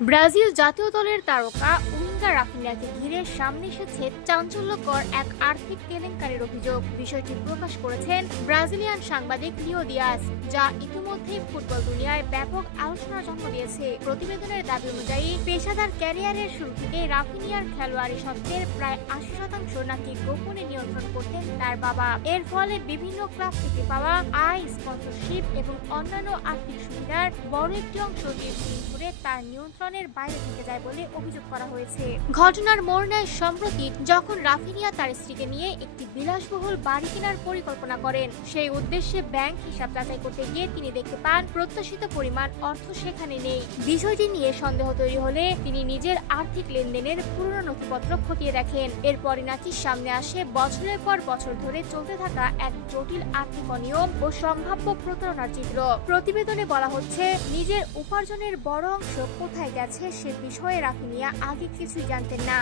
Brazil জাতীয় দলের তারকা উইঙ্গার রাফিনিয়াকে ঘিরে সামনে এসেছে চাঞ্চল্যকর এক আর্থিক কেলেঙ্কারির অভিযোগ। বিষয়টি প্রকাশ করেছেন ব্রাজিলিয়ান সাংবাদিক লিও দিয়াস, যা ইতিমধ্যেই ফুটবল দুনিয়ায় ব্যাপক আলোচনার জন্ম দিয়েছে। প্রতিবেদনের দাবি অনুযায়ী পেশাদার ক্যারিয়ারের শুরু থেকে রাফিনিয়ার খেলোয়াড়ি স্বত্বের প্রায় ৮০% নাকি গোপনে নিয়ন্ত্রণ করতেন তার বাবা। এর ফলে বিভিন্ন ক্লাব থেকে পাওয়া আয়, স্পন্সরশিপ এবং অন্যান্য আর্থিক সুবিধার বড় একটি অংশ দীর্ঘদিন ধরে তার নিয়ন্ত্রণের বাইরে থেকে যায় বলে অভিযোগ করা হয়েছে। ঘটনার মোড় নেয় সম্প্রতি, যখন রাফিনিয়া তার স্ত্রীকে নিয়ে একটি বিলাসবহুল বাড়ি কেনার পরিকল্পনা করেন। সেই উদ্দেশ্যে ব্যাংক হিসাব যাচাই করতে গিয়ে তিনি দেখতে পান প্রত্যাশিত পরিমাণ অর্থ সেখানে নেই। বিষয়টি নিয়ে সন্দেহ তৈরি হলে তিনি নিজের আর্থিক লেনদেনের পুরনো নথিপত্র খতিয়ে দেখেন। এরপরই নাকি সামনে আসে বছরের পর বছর ধরে চলতে থাকা এক জটিল আর্থিক অনিয়ম ও সম্ভাব্য প্রতারণার চিত্র। প্রতিবেদনে বলা হচ্ছে, নিজের উপার্জনের বড় অংশ কোথায় গেছে সে বিষয়ে রাফিনিয়া আগে কিছুই জানতেন না।